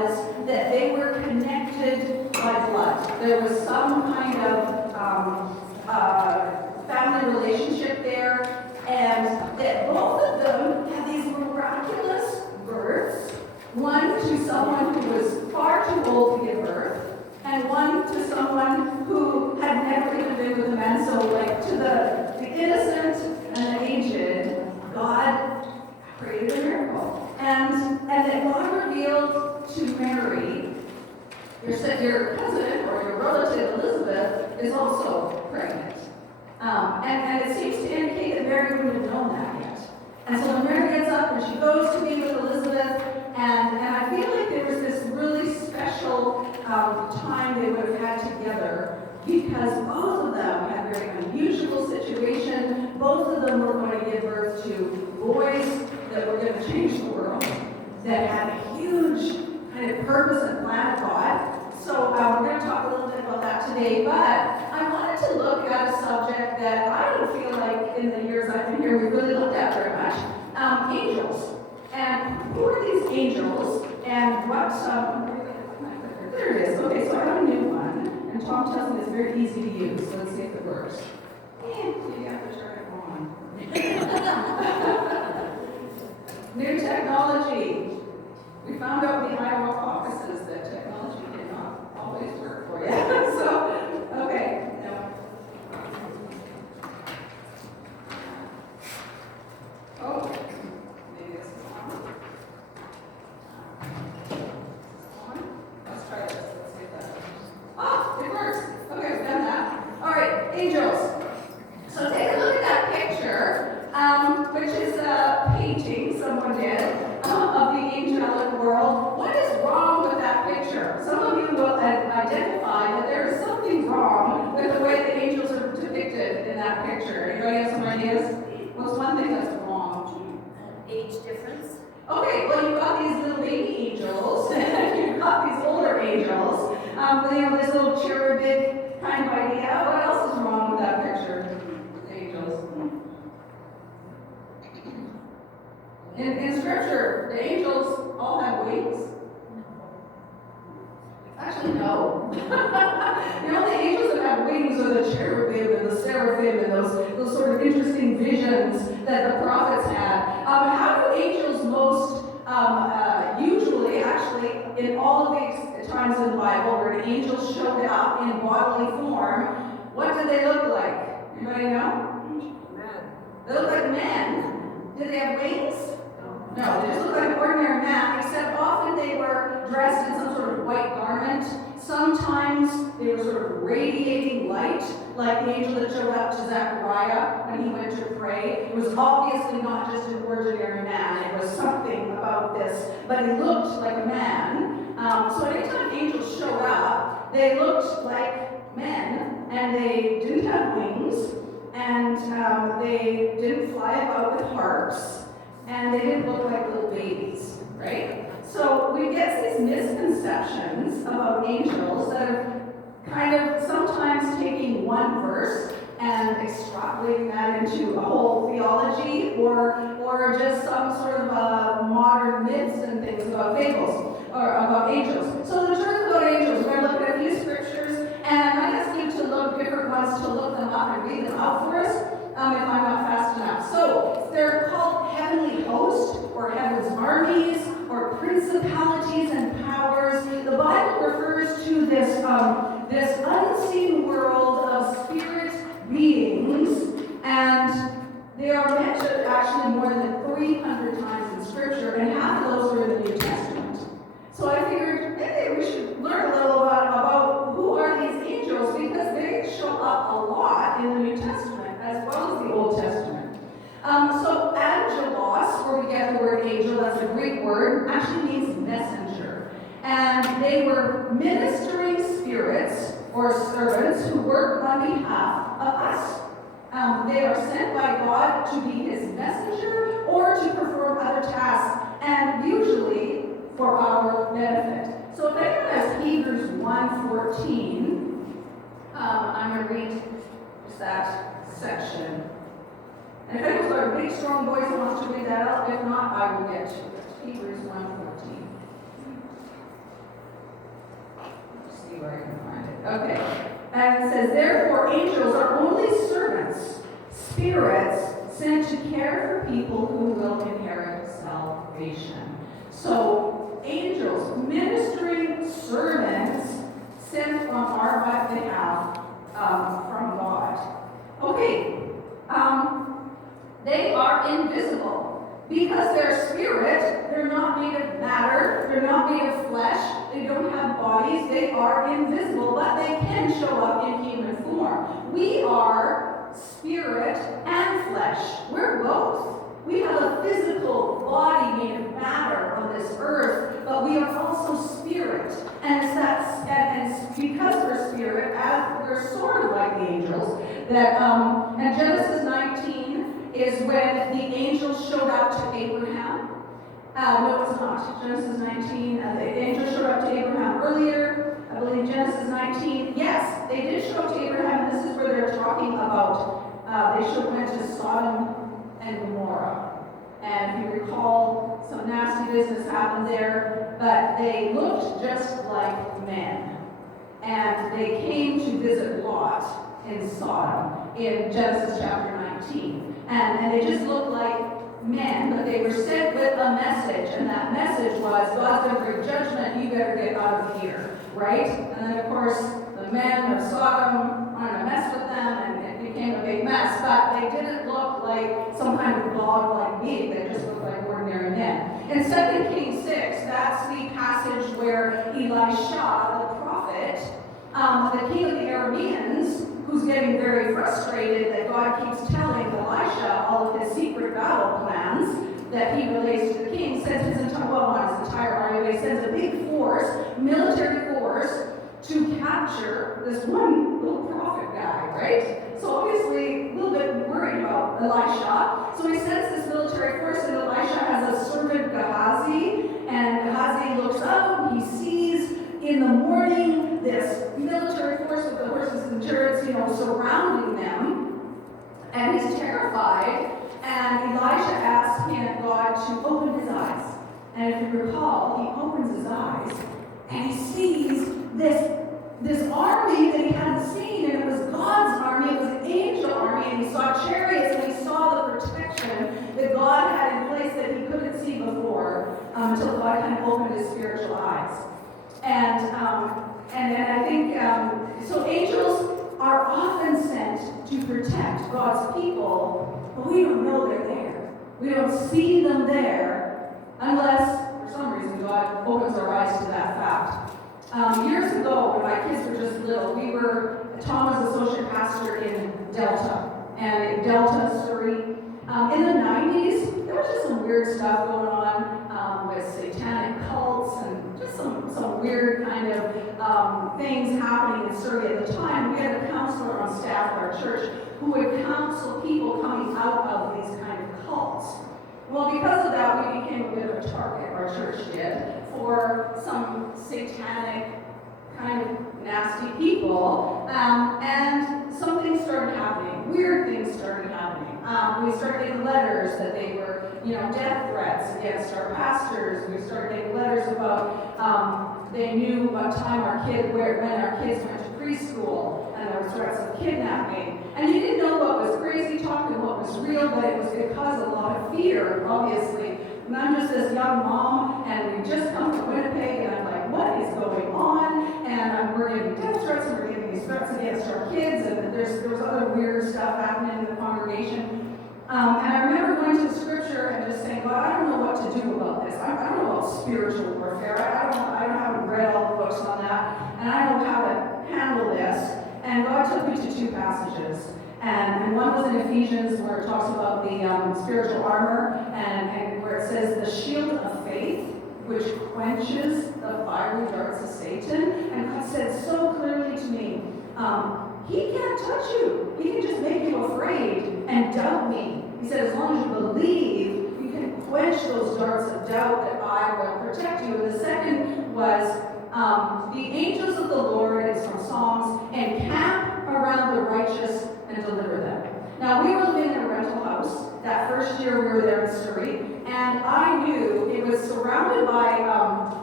was that they were connected by blood. There was some kind of family relationship there, and that both of them had these miraculous births, one to someone who was far too old to give birth, and one to someone who had never even been with a man. So like to the innocent and the aged, God created a miracle. And that God revealed to Mary, your cousin or your relative Elizabeth is also pregnant. And it seems to indicate that Mary wouldn't have known that yet. And so when Mary gets up and she goes to be with Elizabeth, and I feel like there was this really special time they would have had together, because both of them had a very unusual situation. Both of them were going to give birth to boys that were going to change the world, that had a huge kind of purpose and plan of God. So we're going to talk a little bit about that today, but I wanted to look at a subject that I don't feel like in the years I've been here we've really looked at very much, angels. And who are these angels, and what, there it is. Okay, so I have a new one, and Tom tells me it's very easy to use, so let's see if it works. You have to turn it on. New technology. We found out in the Iowa caucuses that technology did not always work for you. So, okay. Oh, maybe this is on. Let's try this. Let's see if that works. Ah, it works. Okay, we've done that. All right, angels. So take a look at that picture, which is a painting someone did of the angelic world. What is wrong with that picture? Some of you will identify that there is something wrong with the way the angels are depicted in that picture. Anybody have some ideas? What's one thing that's wrong? Age difference. Okay, well you've got these little baby angels, and you've got these older angels. This little cherubic kind of idea. What else is wrong with that picture? Angels. In Scripture, the angels all have wings. Actually, no. The only angels that have wings are the cherubim and the seraphim and those sort of interesting visions that the prophets had. How do angels most usually, actually, in all of these times in the Bible where the angels showed up in bodily form, what did they look like? Anybody know? Man. They look like men. Did they have wings? No, they just looked like an ordinary man, except often they were dressed in some sort of white garment. Sometimes they were sort of radiating light, like the angel that showed up to Zechariah when he went to pray. It was obviously not just an ordinary man. It was something about this, but he looked like a man. So anytime angels showed up, they looked like men, and they didn't have wings, and they didn't fly about with harps, and they didn't look like little babies, right? So we get these misconceptions about angels that are kind of sometimes taking one verse and extrapolating that into a whole theology, or just some sort of modern myths and things about fables, or about angels. So the truth about angels, we're going to look at a few scriptures, and I might ask you to look different ones to look them up and read them out for us, if I'm not fast enough. So they're called heavenly hosts, or heaven's armies, or principalities and powers. The Bible refers to this unseen world of spirit beings, and they are mentioned actually more than 300 times in Scripture, and half of those are in the New Testament. So I figured maybe we should learn a little about who are these angels, because they show up a lot in the New Testament as well as the Old Testament. So angelos, where we get the word angel, that's a Greek word, actually means messenger. And they were ministering spirits or servants who work on behalf of us. They are sent by God to be his messenger or to perform other tasks, and usually for our benefit. So if anyone has Hebrews 1:14, I'm going to read just that section. And if anyone's got a big, strong voice and wants to read that out, if not, I will get to it. Hebrews 1:14. Okay. And it says, therefore, angels are only servants, spirits sent to care for people who will inherit salvation. So, angels, ministering servants sent on our behalf from God. Okay. They are invisible. Because they're spirit, they're not made of matter, they're not made of flesh, they don't have bodies, they are invisible, but they can show up in human form. We are spirit and flesh. We're both. We have a physical body made of matter on this earth, but we are also spirit. And it's because we're spirit, as we're sort of like the angels, that in Genesis 19, is when the angels showed up to Abraham. No, it's not. Genesis 19, the angels showed up to Abraham earlier. I believe Genesis 19. Yes, they did show up to Abraham, and this is where they're talking about, they went to Sodom and Gomorrah. And if you recall, some nasty business happened there, but they looked just like men. And they came to visit Lot in Sodom in Genesis chapter 19. And they just looked like men, but they were sent with a message, and that message was, God's going to bring judgment, you better get out of here, right? And then, of course, the men of Sodom wanted to mess with them, and it became a big mess, but they didn't look like some kind of god-like being, they just looked like ordinary men. In 2 Kings 6, that's the passage where Elisha, the prophet, the king of the Arameans, who's getting very frustrated that God keeps telling Elisha all of his secret battle plans that he relates to the king, sends his entire army, but he sends a big force, military force, to capture this one little prophet guy, right? So obviously a little bit worried about Elisha. So he sends this military force, and Elisha has a servant Gehazi, and Gehazi looks up, he sees in the morning this military force with the horses and chariots, surrounding them, and he's terrified, and Elijah asks God to open his eyes. And if you recall, he opens his eyes, and he sees this army that he hadn't seen, and it was God's army, it was an angel army, and he saw chariots, and he saw the protection that God had in place that he couldn't see before, until God kind of opened his spiritual eyes. And I think, so angels are often sent to protect God's people, but we don't know they're there. We don't see them there unless, for some reason, God opens our eyes to that fact. Years ago, when my kids were just little, Tom was associate pastor in Delta, and in Delta, Surrey. In the 90s, there was just some weird stuff going on with satanic cults and just some weird kind of things happening in Surrey at the time. We had a counselor on staff at our church who would counsel people coming out of these kind of cults. Well, because of that, we became a bit of a target, our church did, for some satanic kind of nasty people, and some things started happening. Weird things started happening. We started getting letters that they were, death threats against our pastors. We started getting letters about they knew what time when our kids went to preschool, and there were threats of kidnapping. And you didn't know what was crazy talk and what was real, but it was because of a lot of fear, obviously. And I'm just this young mom, and we just come to Winnipeg, and I'm like, what is going on? And we're getting death threats, and we're getting these threats against our kids, and there was other weird stuff happening in the congregation. And I remember going to the scripture and just saying, God, I don't know what to do about this. I don't know about spiritual warfare. I haven't read all the books on that, and I don't know how to handle this. And God took me to two passages. And one was in Ephesians, where it talks about the spiritual armor, and where it says the shield of faith, which quenches the fiery darts of Satan. And God said so clearly to me, he can't touch you. He can just make you afraid and doubt me. He said, as long as you believe, you can quench those darts of doubt that I will protect you. And the second was, the angels of the Lord, is from Psalms, encamp around the righteous and deliver them. Now, we were living in a rental house that first year we were there in Surrey, and I knew it was surrounded by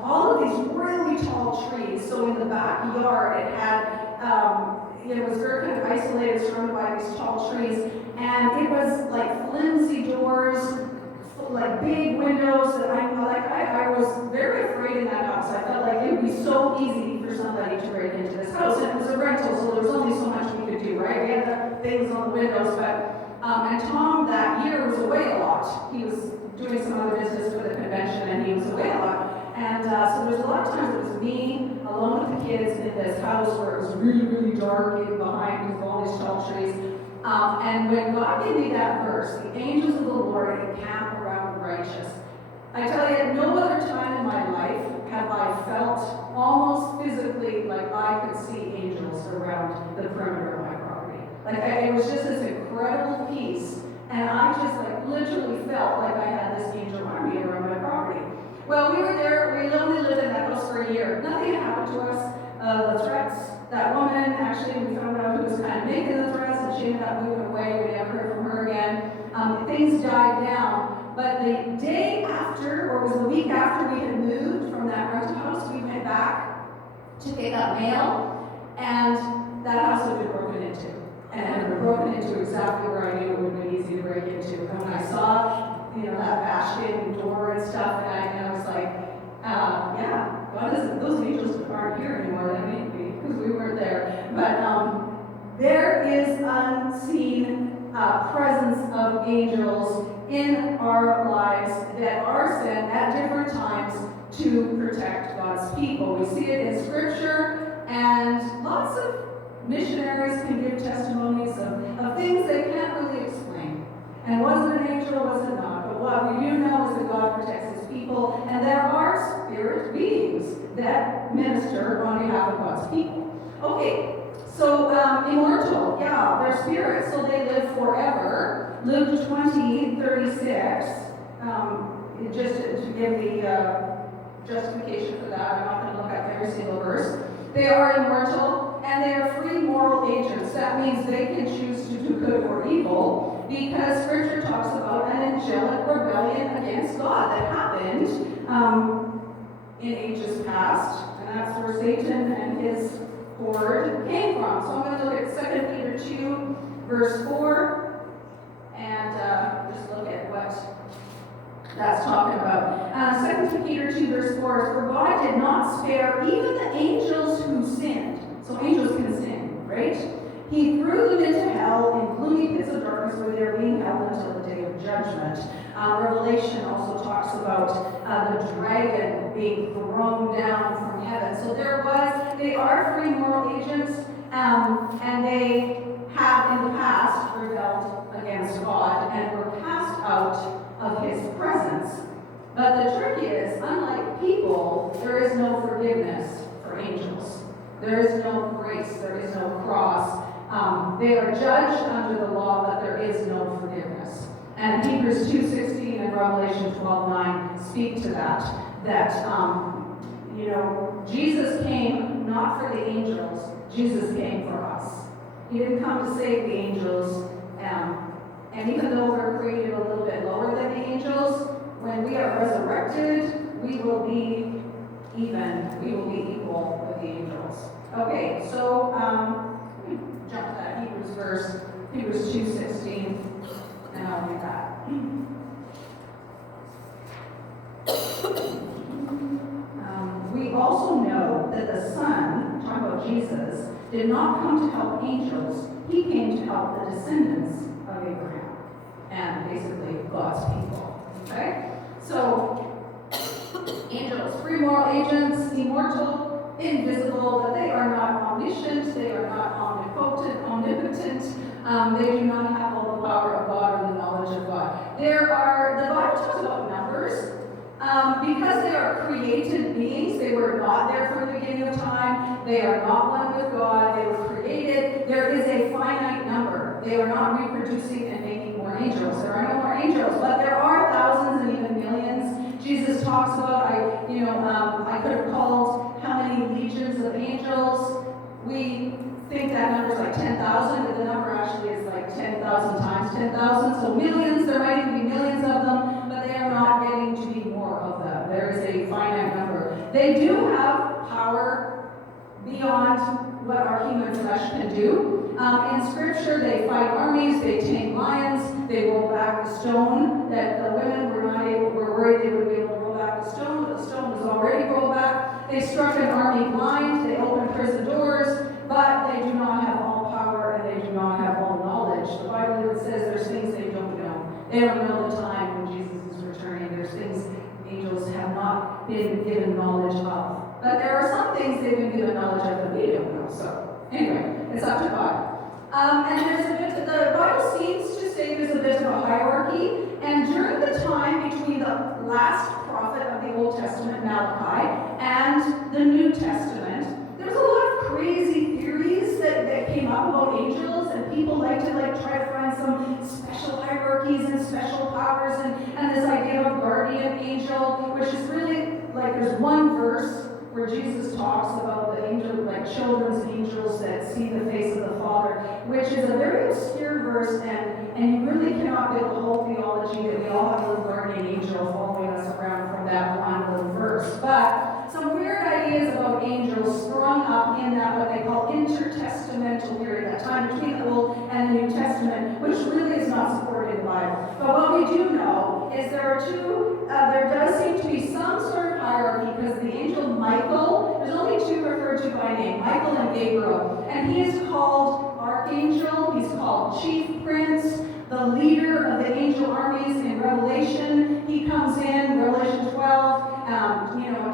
all of these really tall trees. So in the backyard, it had it was very kind of isolated, surrounded by these tall trees, and it was like flimsy doors, like big windows that I was very afraid in that house. I felt like it would be so easy for somebody to break into this house. And it was a rental, so there was only so much we could do, right? We had the things on the windows, but and Tom that year was away a lot. He was doing some other business for the convention, and he was away a lot. And so there's a lot of times it was me alone with the kids in this house where it was really, really dark in behind with all these tall trees. And when God gave me that verse, the angels of the Lord encamp around the righteous, I tell you, no other time in my life have I felt almost physically like I could see angels around the perimeter of my property. Like it was just this incredible peace, and I just like literally felt like I had this angel army around my property. Well, we were there, we only lived in that house for a year. Nothing had happened to us. The threats, that woman, actually, we found out who was kind of making the threats, and she ended up moving away. We never heard from her again. Things died down. But the day after, or it was the week after we had moved from that rental house, we went back to pick up mail, and that house had been broken into. And it had been broken into exactly where I knew it would have been easy to break into. And when I saw, that bastion door and stuff, and I was like, yeah, God isn't, those angels aren't here anymore. They need to be, because we weren't there. But there is unseen presence of angels in our lives that are sent at different times to protect God's people. We see it in Scripture, and lots of missionaries can give testimonies of things they can't really explain. And was it an angel or was it not? But what we do know is that God protects his people, and there are spirit beings that minister on behalf of God's people. Okay, so immortal, yeah, they're spirits, so they live forever. Luke 20:36, just to give the justification for that, I'm not going to look at every single verse. They are immortal, and they are free moral agents. That means they can choose to do good or evil, because Scripture talks about an angelic rebellion against God that happened in ages past, and that's where Satan and his horde came from. So I'm going to look at 2 Peter 2, verse 4, and just look at what that's talking about. 2 Peter 2, verse 4 is, "For God did not spare even the angels who sinned." So angels can sin, right? "He threw them into hell in gloomy pits of darkness where they are being held until the day of judgment." Revelation also talks about the dragon being thrown down from heaven. So they are free moral agents, and they have in the past rebelled against God and were cast out of his presence. But the trick is, unlike people, there is no forgiveness for angels. There is no grace, there is no cross. They are judged under the law, but there is no forgiveness. And Hebrews 2:16 and Revelation 12:9 speak to that Jesus came not for the angels, Jesus came for us. He didn't come to save the angels, and even though we're created a little bit lower than the angels, when we are resurrected, we will be equal with the angels. Okay, so jump to that Hebrews verse, Hebrews 2:16, and I'll read that. We also know that the Son, talking about Jesus, did not come to help angels. He came to help the descendants of Abraham, and basically God's people. Okay? So, angels, free moral agents, immortal, invisible, but they are not omniscient, they are not omnipotent, they do not have all the power of God or the knowledge of God. The Bible talks about numbers. Because they are created beings, they were not there from the beginning of time, they are not one with God, they were created, there is a finite number. They are not reproducing and making more angels. There are no more angels, but there are thousands and even millions. Jesus talks about, I could have called how many legions of angels. We think that number is like 10,000, but the number actually is like 10,000 times 10,000. So millions, there might even be millions of them, but they are not getting to be more of them. There is a finite number. They do have power beyond what our human flesh can do. In Scripture, they fight armies, they tame lions, they roll back the stone that the women were worried they would be able to roll back the stone, but the stone was already rolled back. They struck an army blind, they opened prison doors, but they do not have all power and they do not have all knowledge. The Bible even says there's things they don't know. They don't know the time when Jesus is returning. There's things angels have not been given knowledge of. But there are some things they've been given knowledge of that we don't know. So, anyway, it's up to God. And the Bible seems to say there's a bit of a hierarchy. And during the time between the last prophet of the Old Testament, Malachi, and the New Testament, there was a lot of crazy theories that came up about angels, and people like to try to find some special hierarchies and special powers, and this idea of a guardian angel, which is really there's one verse where Jesus talks about the angel, children's angels that see the face of the Father, which is a very obscure verse, and you really cannot build a whole theology that we all have a little guardian angel following us around from that one little verse. But some weird ideas about angels sprung up in that what they call intertestamental period, that time between the Old and the New Testament, which really is not supported in the Bible. But what we do know is there does seem to be some sort of hierarchy, because the angel Michael, there's only two referred to by name, Michael and Gabriel, and he is called archangel, he's called chief prince, the leader of the angel armies in Revelation. He comes in Revelation 12,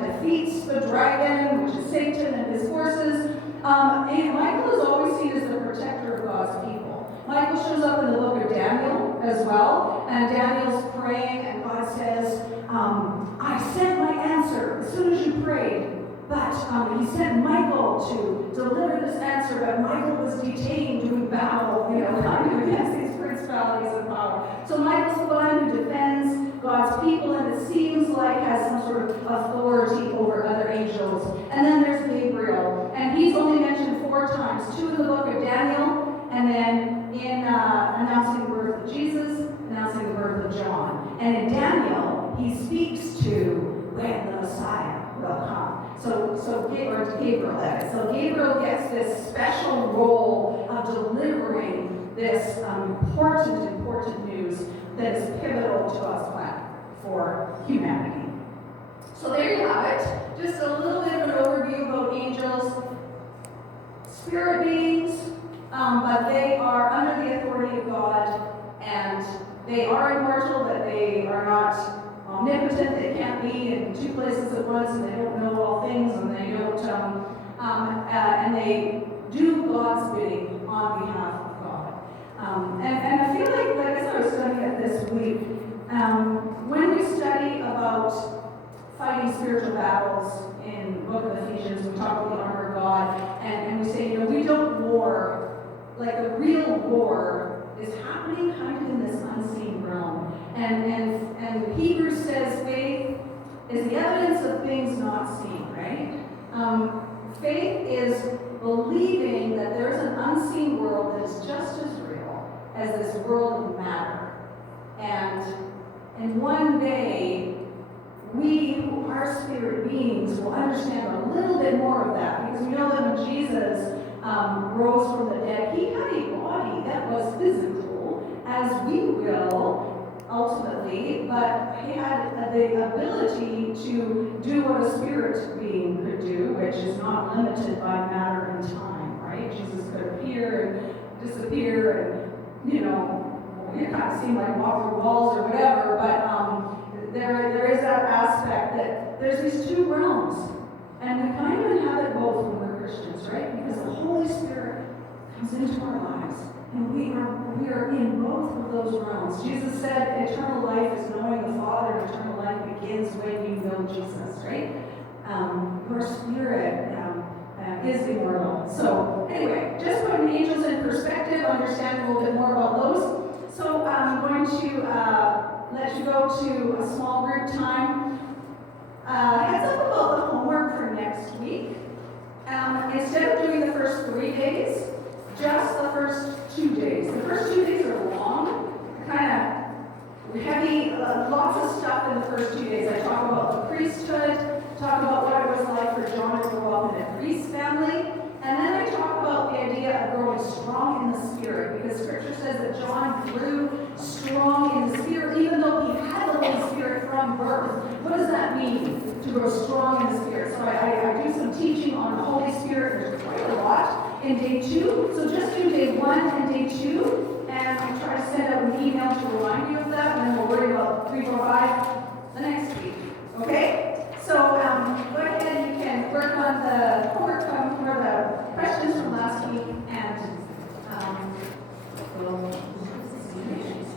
defeats the dragon, which is Satan and his forces. And Michael is always seen as the protector of God's people. Michael shows up in the book of Daniel as well, and Daniel's praying, and God says, I sent my answer as soon as you prayed, but he sent Michael to deliver this answer, but Michael was detained doing battle, fighting against these principalities and power. So Michael's the one who defends God's people, and it seems like has some sort of authority over other angels. And then there's Gabriel, and he's only mentioned 4 times, 2 in the book of Daniel, and then in announcing the birth of Jesus, announcing the birth of John. And in Daniel, he speaks to when the Messiah will come. So Gabriel, that is. So Gabriel gets this special role of delivering this important news that is pivotal to God's plan for humanity. So there you have it. Just a little bit of an overview about angels. Spirit beings, but they are under the authority of God, and they are immortal, but they are not omnipotent. They can't be in 2 places at once, and they don't know all things, and they don't, and they do God's bidding on behalf of God. And I feel like as I was studying it this week, when we study about fighting spiritual battles in the book of Ephesians, we talk about the armor of God, and we say, we don't war, the real war is happening kind of in this unseen realm. And Hebrews says faith is the evidence of things not seen, right? Faith is believing that there's an unseen world that is just as real as this world of matter. And one day, we who are spirit beings will understand a little bit more of that, because we know that when Jesus rose from the dead, he had a body that was physical, as we will ultimately, but he had the ability to do what a spirit being could do, which is not limited by matter and time, right? Jesus could appear and disappear, and it kind of seemed like walk through walls or whatever, but there is that aspect that there's these 2 realms, and we kind of inhabit both when we're Christians, right? Because the Holy Spirit comes into our lives, and we are in both of those realms. Jesus said eternal life is knowing the Father, and eternal life begins when you know Jesus, right? Your spirit is immortal. So anyway, just putting angels in perspective, understand a little bit more about those. So I'm going to let you go to a small group time. Heads up about the homework for next week. Instead of doing the first 3 days, just the first 2 days. The first 2 days are long, kind of heavy, lots of stuff in the first 2 days. I talk about the priesthood, talk about what it was like for John to grow up in a priest family, what does that mean to grow strong in the Spirit? So I do some teaching on the Holy Spirit, and there's quite a lot in day 2. So just do day 1 and day 2, and I try to send out an email to remind you of that, and then we'll worry about 3, 4, 5 the next week. Okay?